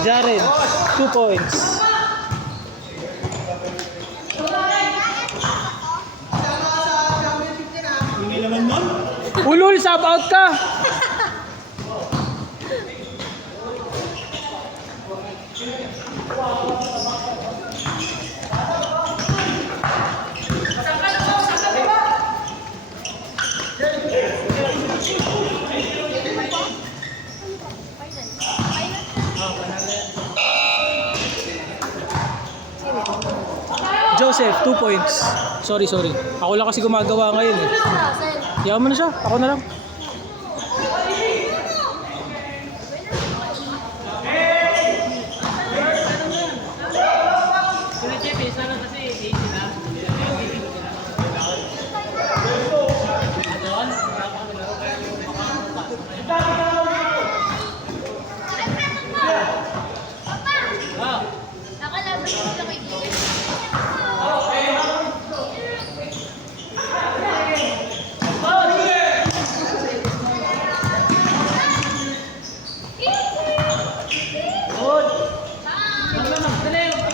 Jared, 2 points. Ulul, sub out ka! Joseph, 2 points. Sorry. Ako lang kasi gumagawa ngayon eh. Yaman mo na siya. Ako na lang.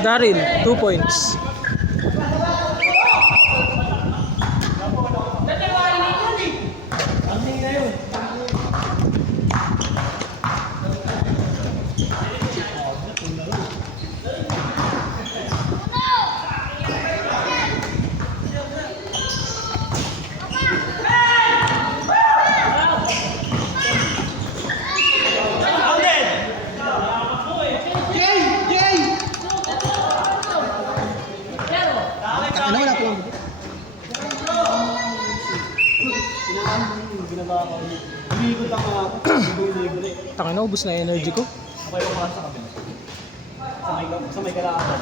Daryl, 2 points. Tangina, ubos na energy ko. Sa may kalaapan.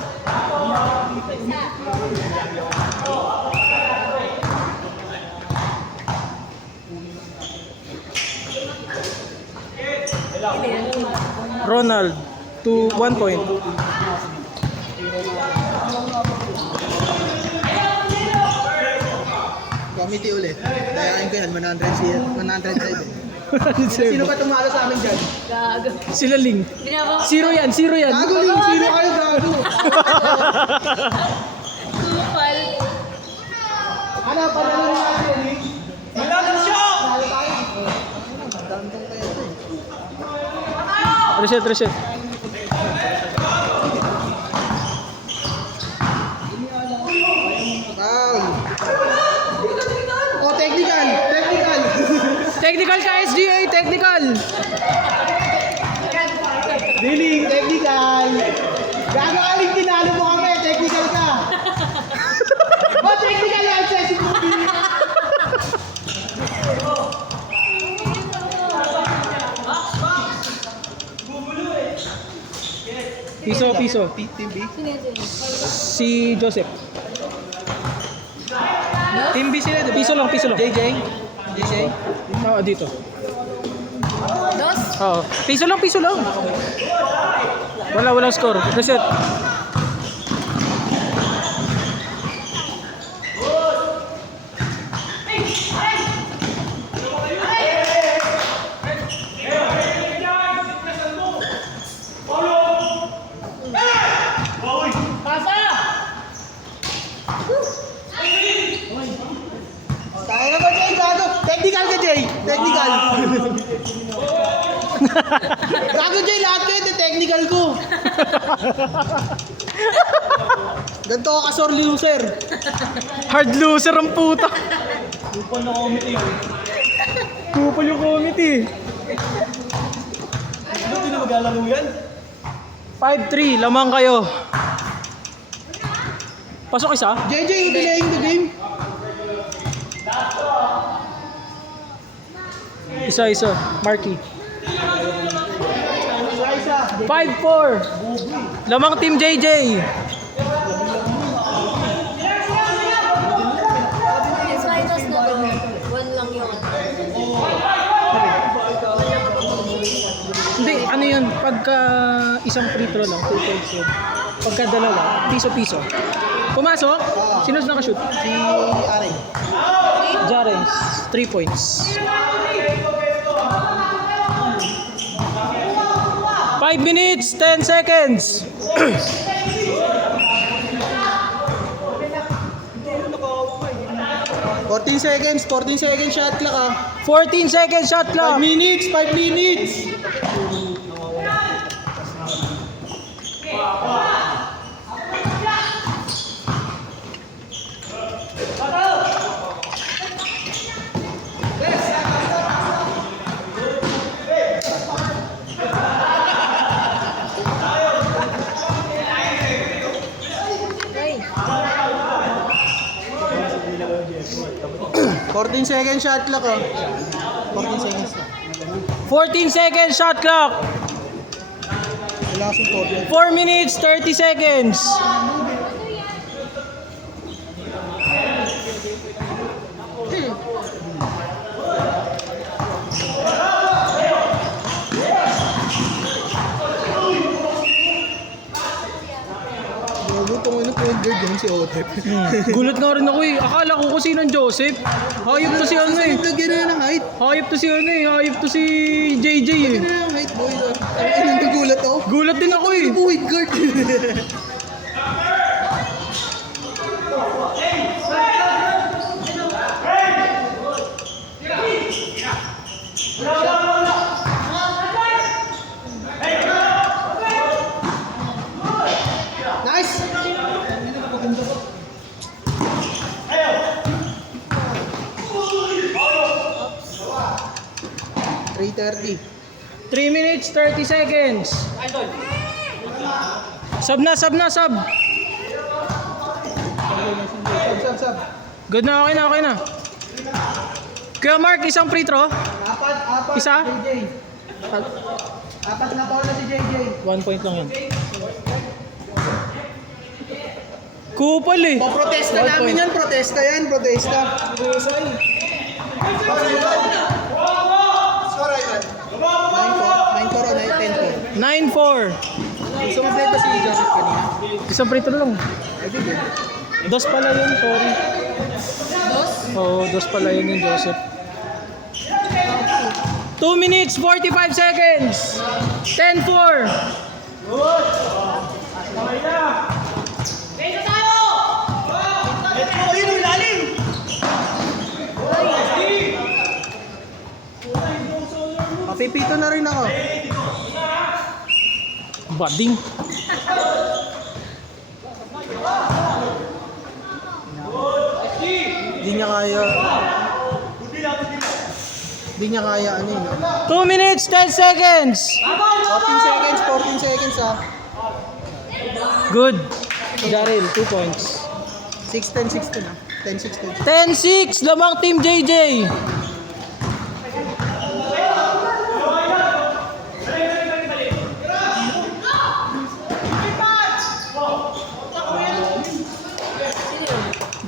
Ronald, 1 point. Committee ulit. Dayain ko yan, 107. Sino ba tumalo sa amin dyan? Gago. Sila Ling. Zero yan. Gago, Ling! Sino kayo, gago? Kupal. Ano, panalo rin natin, Ling? Wala na siya! Panalo tayo. Dandong kayo ito eh. Reset. Foul! Oh, technical! Technical ka, SGA. Technical. Diling, technical! Gago ka, Ling, tinalo mo kami, technical ka! Oh, technical yan, Ceci Movie! Piso. Team B? Si Joseph. Team B sila, diba? Piso lang. JJ? Oo, dito. Dos. Oo. Piso lang. Walang score. Reset. Tayo na ba, Jay? Gago! Technical ka, Jay! Technical! Gago, Jay! Lahat kayo, technical ko! Ganito ka kasor loser! Hard loser ang puta. Kupal na committee. Kupal yung committee. Ano, hindi na maglalaro yan? 5-3. Lamang kayo. Pasok isa. JJ, you delaying the game? Isa. Marky. Isa. 5-4. Lamang team JJ. Yes, minus na ba? 1 lang yun. Hindi, ano yun? Pagka isang free throw lang, 2 points yun. Pagka dalawa, piso-piso. Pumasok? Sino nakashoot? Si Aring. Jarens, 3 points. 5 minutes! minutes, 10 seconds. 14 seconds shot clock ah. 14 seconds shot 5 clock. minutes, 5 minutes. Ay, 14 seconds shot clock ah. 14 seconds na. 14 seconds shot clock. Wala kasing 14. 4 minutes, 30 seconds. Bago itong ano, point guard yun si Otep. Gulat nga rin ako eh. Akala ko kung sino Joseph. Hayop to si ano eh. Lagyan na ng height. Hayop to si ano eh. Hayop to si JJ eh. Lagyan na ng height, boy. Ay, nagkagulat ako. Gulat din ako eh. Point guard. Nice! 3:30. 3 minutes, 30 seconds. Sub na, sub na, sub. Sab. Good na, okay na, okay na. Kuya Mark, isang free throw. Apat. Isa? JJ. Apat na tao na si JJ. 1 point lang yan. Kupal eh. Protesta One namin point. yan. Protesta yan. Protesta. Score, Ivan. 9-4 o 10-4. 9-4. Gusto mo ba si Joseph kanina? Isang free throw lang. I think yun. Dos pala yun, sorry. dos? Oo, dos pala yun yung Joseph. 2 minutes, 45 seconds. 10-4. Mapipito na rin ako. Bading. Hindi niya kaya. Hindi niya kaya ano yun. 2 minutes, 10 seconds. 14 seconds ah. Good. Daryl, 2 points. 6-10 ah. 10-6. 10-6, lamang team JJ.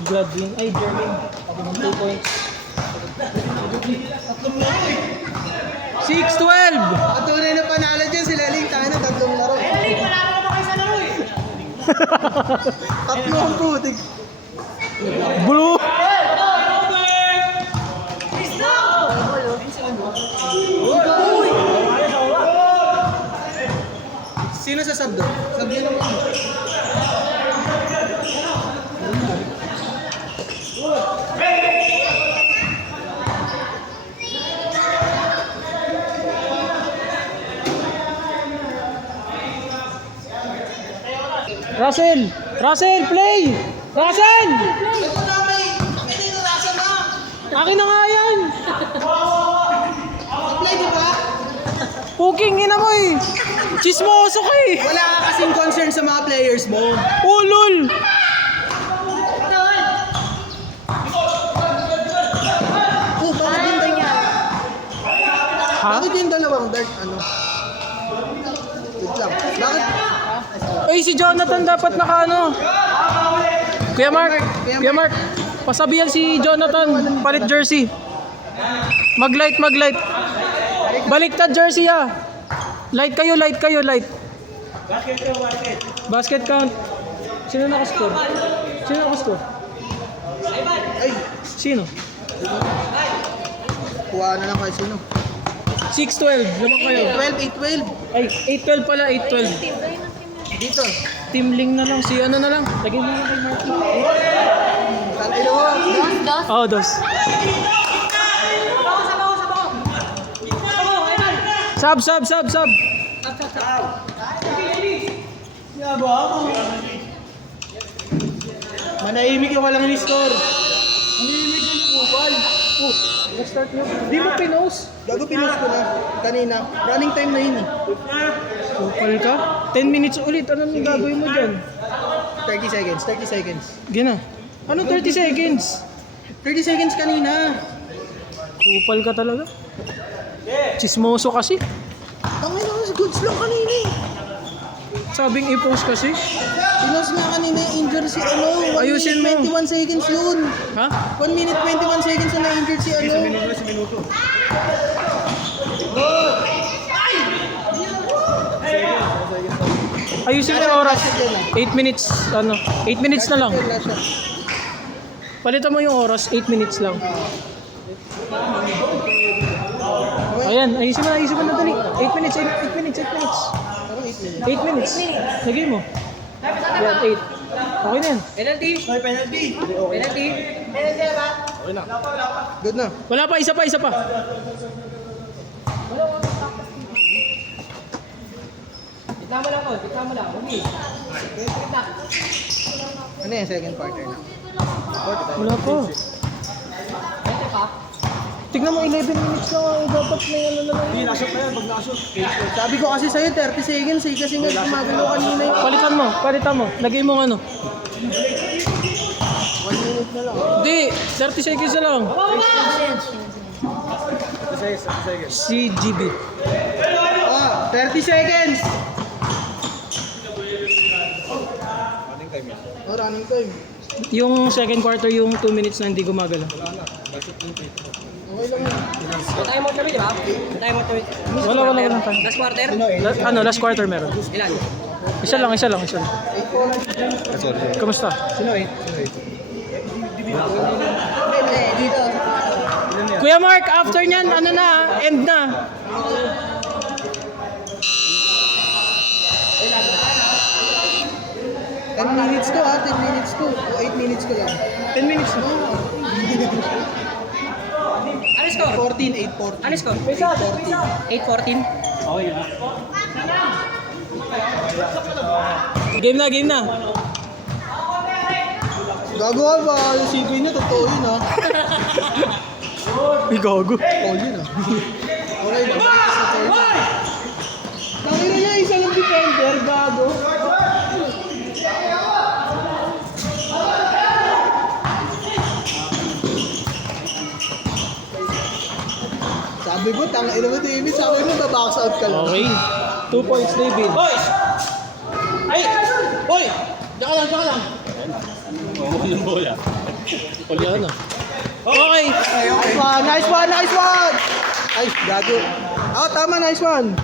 Gladwin, ay Jermaine. 2 points. 6-12. At tunay na panalo dyan sila Ling. Tayo na 3 laro. Ling, panalo na ba kayo sa laro eh? 3 ang putik. Blue. Sino sa sub doon? Sub yun naman. Russell! Russell, play! Russell! Ito na may nasa na. Akin na nga yan! Play di ba? Puking ina mo eh! Chismoso ka eh! Wala ka kasing concern sa mga players mo. Oh, lol! Oh, bakit yung dalawang? Ha? Bakit yung dalawang dart? Ano? Wait lang. Bakit? Ay, si Jonathan dapat naka ano. Kuya Mark, pasabihan si Jonathan, palit jersey. Mag-light. Baliktad jersey ah. Light kayo. Basket count. Sino nakascore? Ay, Sino? kuha na lang kahit sino. 6-12. Lamang kayo. 12, 8-12. Ay, 8-12 pala, 8-12. Dito. Team Ling na lang. Si ano na lang. Lagay mo na kay Marky. Tangin mo. Dos. Oh, dos. Sub. Yabo ako. Manahimik yung walang ni-score. Manahimik yung kupal. Oh, start nyo. Di mo pinost. Gago pinost ko na. Kanina. Running time na yun eh. Kupal ka? 10 minutes ulit. Anong gagawin mo dyan? 30 seconds. 30 seconds. Gina. Ano 30 seconds? 30 seconds kanina. Kupal ka talaga. Chismoso kasi. Tangin na, goods lang kanina eh. Sabing i-post kasi. Pinost nga kanina injured si ano. 1 Ayusin minute mo. 21 seconds yun. Ha? 1 minute 21 seconds na na-injured si ano. Ayusin mo yung oras. 8 minutes. Ano? 8 minutes na lang. Palitan mo yung oras. 8 minutes lang. Ayan. Ayusin mo na dali. 8 minutes. 8 minutes. 8 minutes. 8 minutes. Lagay mo. Yan, 8. Okay na yan. Penalty. Penalty ba? Okay na. Good na. Wala pa. Isa pa. Ano yung second partner na? Wala pa. Tignan mo, 11 minutes na nga. Dapat may ano na lang. Sabi ko kasi sa'yo 30 seconds eh. Kasi nga gumagano kanina eh. Palitan mo. Lagay mo ano. 1 minute na lang. Hindi, 30 seconds na lang. Si GB. 30 seconds! Oh, running time. Yung second quarter, yung 2 minutes na hindi gumagalaw. Okay lang yun. Wala time. Last quarter? Last quarter meron. Ilan? Isa lang. Kamusta? Sino eh? Dito. Kuya Mark, after nyan, ano na, end na. Ten minutes ko 10 minutes ko. O 8 minutes ko lang. 10 minutes na. Ano score? 14, 8-14. Ano score? 8-14. Game na. Gago ka ba? Yung CP niya, totoo yun ha. Ay, gago. Totoo yun ha. Okay lang. Nakira niya isa lang defender, gago. Sabi ko, ina mo David, sabi mo, babox out ka lang. Okay. 2 points, David. Boys! Ay! Boy! Diyan ka lang. Uli na. Okay. Nice one! Ay, gago. Tama, nice one.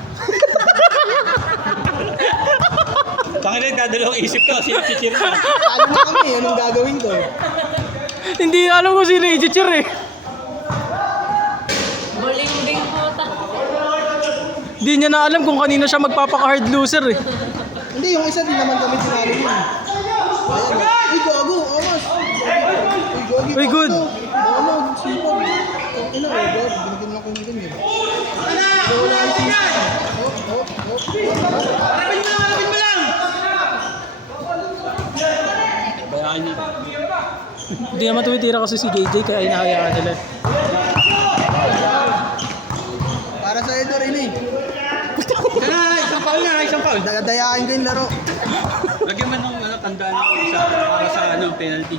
Bakit dadalawang isip ko? Sino chichir na? Alam na kami, anong gagawin ko. Hindi alam ko sino i-cheer eh. Balimbing po ta. Hindi niya na alam kung kanino siya magpapaka-hard loser eh. Hindi, yung isa din naman kami tinalo yun. Ayan. Uy, gago! Amas! Uy, good. Ano, sipag. Ang ina, gago. Binigyan lang ko yung ganyan. Wala ang sipag. Harapin mo lang! Bayaan niyo. Hindi naman tumitira kasi si JJ kaya inahayaan nila. Para sa Edo rin eh. Isang foul. Dadayain ko yung laro. Lagyan mo ng tandaan para sa penalty.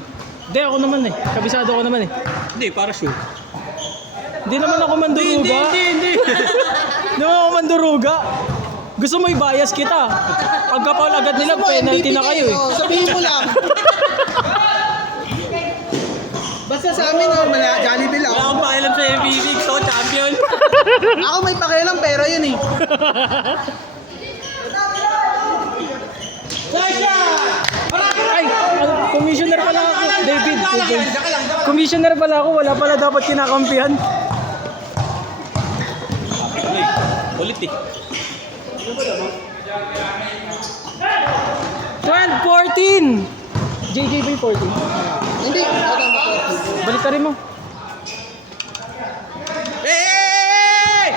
Hindi, ako naman eh. Kabisado ko naman eh. Hindi, para shoot. Hindi naman ako manduruga. Hindi. Hindi naman ako manduruga. Gusto mo i-bias kita. Pagka-foul agad nila, penalty na kayo eh. Sabihin mo lang. Basta sa amin, Jollibee lang. Wala akong pakialam sa MVP, so champion. Ako may pakialam, pero yun eh. Ay, commissioner pala ako. David. Commissioner pala ako. Wala pala dapat kinakampihan. Ulit eh. 12-14. JJ ba yung 14? Hindi. Balik ka rin mo. Hey!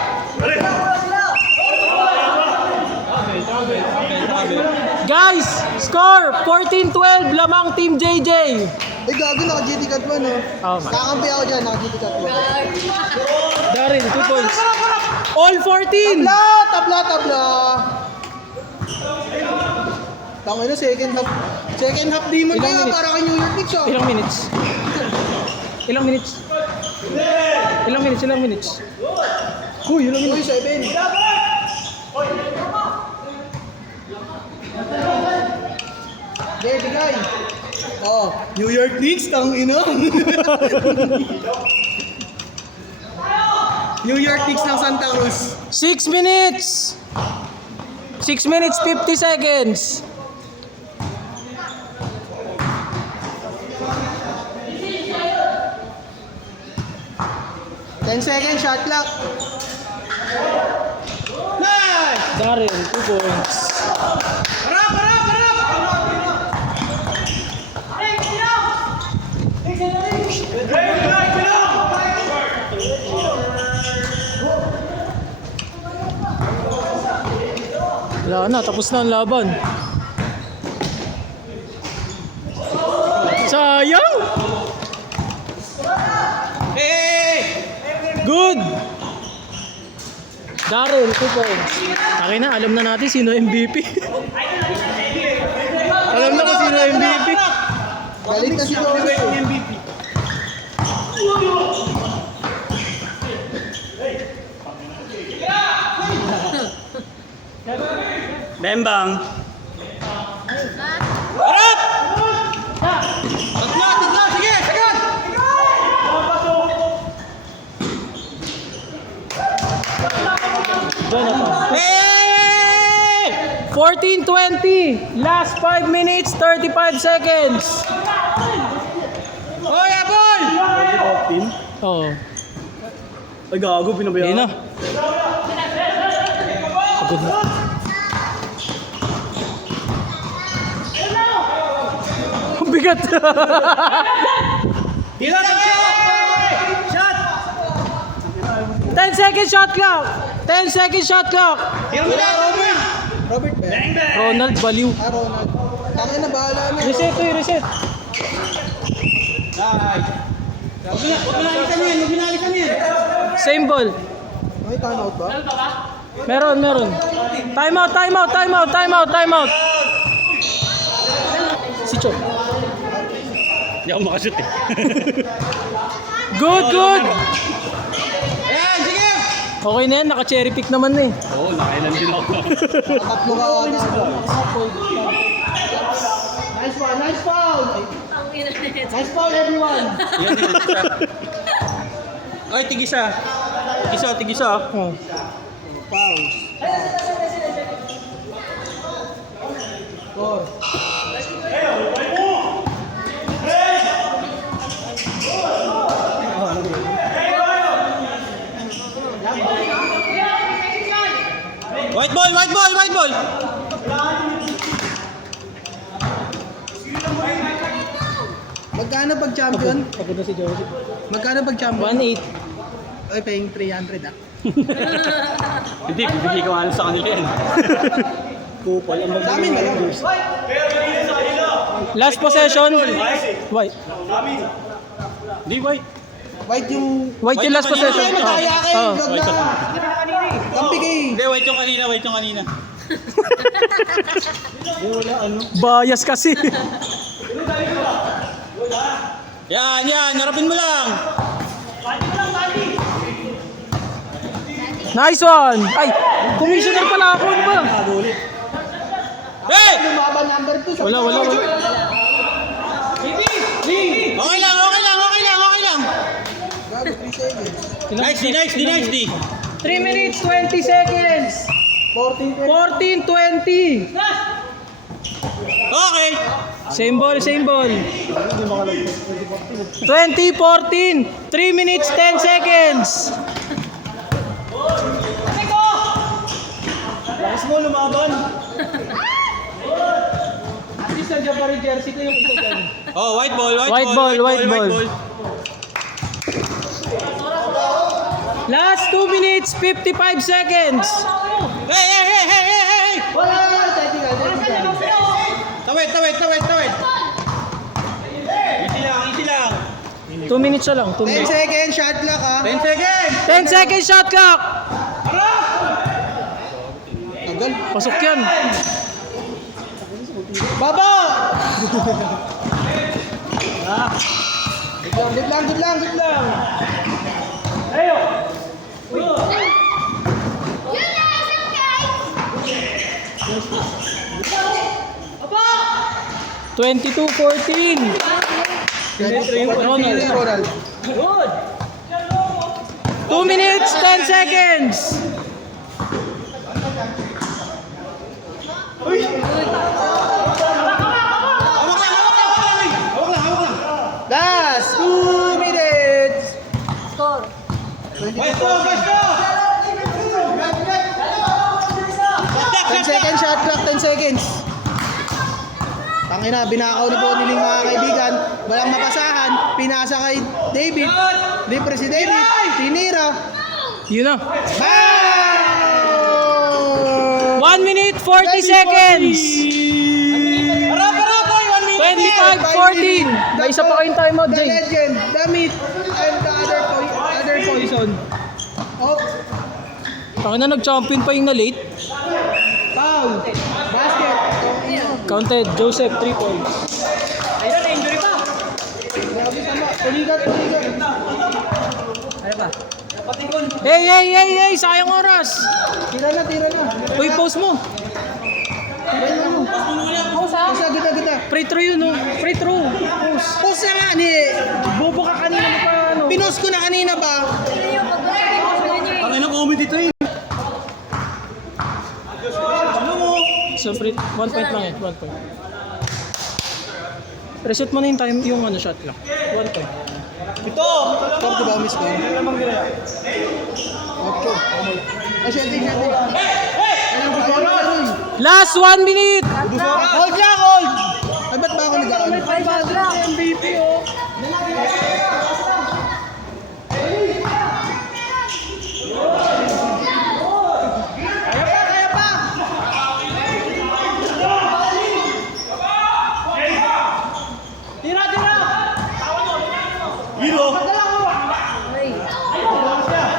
Guys, score 14-12 lamang Team JJ. Eh, gago, naka-GT cut mo, no? Oh, man. Kakampi ako dyan, naka-GT cut mo. Daryl, 2 points. All 14. Tabla! Tangina, second half. Second half demon Ilang kayo, minutes? para kay New York Knicks, oh. Ilang minutes? Ilang minutes? Ilang minutes? Uy, ilang Uy, minutes? 7. Bigay. Oh, New York Knicks, tangina. New York Knicks ng Santa Cruz. 6 minutes. 6 minutes 50 seconds. Ten seconds, shot clock. Nice! Daryl, 2 points. Harap! Wala na, tapos na ang laban. Sayang! Hey! Good! Daryl, 2 points. Akin na, alam na natin sino MVP. Alam na kung sino MVP. Galit na si Joey. Bembang. Harap! Tatlo, sige, sagad! Jonathan. Hey! 14-20. Last 5 minutes, 35 seconds. Hoy, Apple! Oh, Ay, gago, ayun pinabayaan. na. Pagod na. Ang bigat. Dito na kayo! Shot! 10 seconds shot clock. 10 seconds shot clock. Tira mo na, Robert! Robert ba? Ronald Baliw. Ronald. Tangin na, bahala na. Reset to, reset. Huwag binalikan yan! Same ball. May timeout ba? Meron. Time out. Si Chok. Hindi ako makashoot eh. Good. Ayan, sige! Okay na yan, naka-cherry pick naman na eh. Oo, nakailan din ako. Tatlo ka agad. Nice foul! Nice foul, everyone! Yan, tigisa. Ay, tigisa. Tigisa. Oh. Foul. Score. White ball! Magkano pag champion? Pagod na si Joey. Magkano pag champion? 1-8. Ay, paying 300 ah. Hindi, bibigay ko nga lang sa kanila yan. Kupal ang Dami na lang. Last possession. White. Hindi, white. White yung... White yung last Ay, possession. magkaya kayo. Oh. Vlog na. Kampi kayo. Hindi, white yung kanina. Bias kasi. Yan, harapin mo lang. Nice one. Ay, commissioner pala ako. Ano ba? Hey! Lumaban number 2 sa... Wala. Okay lang. Gago, 3 seconds. Nice D. 3 minutes, 20 seconds. 14-20. 14-20. Okay. Same ball. 20-14. 3 minutes, 10 seconds. lumaban. At least nandiyan pa rin jersey ko yung isa dyan. Oh, white ball. White ball. Last 2 minutes, 55 seconds. Hey! Wala, technical. Tawid. Easy lang. 2 minutes na lang, 2 10 minutes. seconds, shot clock ha. 10 seconds. 10 seconds shot clock. Tagal. Pasok yan. Baba! Good lang. Ayo. 22-14. Ronald. 2 minutes, 10 seconds. Last 2 minutes. Score. 10 seconds, shot clock, 10 seconds. Tangina, binakaw na po niling mga kaibigan. Walang mapasahan. Pinasa kay David. Libre si David. Tinira. Yun na. Bow! 1 minute, 40 seconds. 25-14. May isa pa kayong timeout, The Jay. legend, the myth, and the other poison. Oh, Taka na nag-champion pa yung na-late. foul. Basket. Counted. Joseph, 3 points. Grabe sama. Puligat. Hey! Sayang oras. Tira na. Uy, post mo. Isa, kita. Free throw yun, no? Free throw. Post. Post na nga ni. Bobo ka kanina mo pa, ano? Pinost ko na kanina ba? Ang inang comment dito eh. So, free, 1 point lang yan. 1 point. Reset mo na yung time, yung ano, shot clock. 1 point. Top, diba? Miss ko yun. Okay. Shooting. Last 1 minute! Hold! Ay, ba't ba ako nag-aano? MVP, oh. Kaya pa! Tira!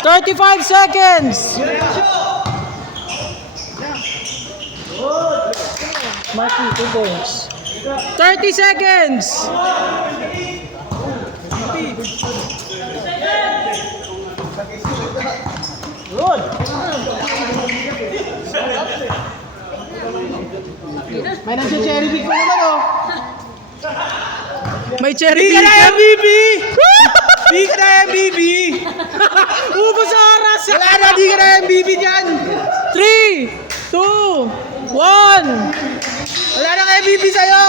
35 seconds! Marky, 2 points. 30 seconds! Good! May nag-cherry pick pa naman, oh. May cherry Di ka na picker. MVP! Di ka na MVP! Ubus sa oras! Wala na, di ka na MVP dyan! 3, 2, 1! Wala na MVP sa'yo!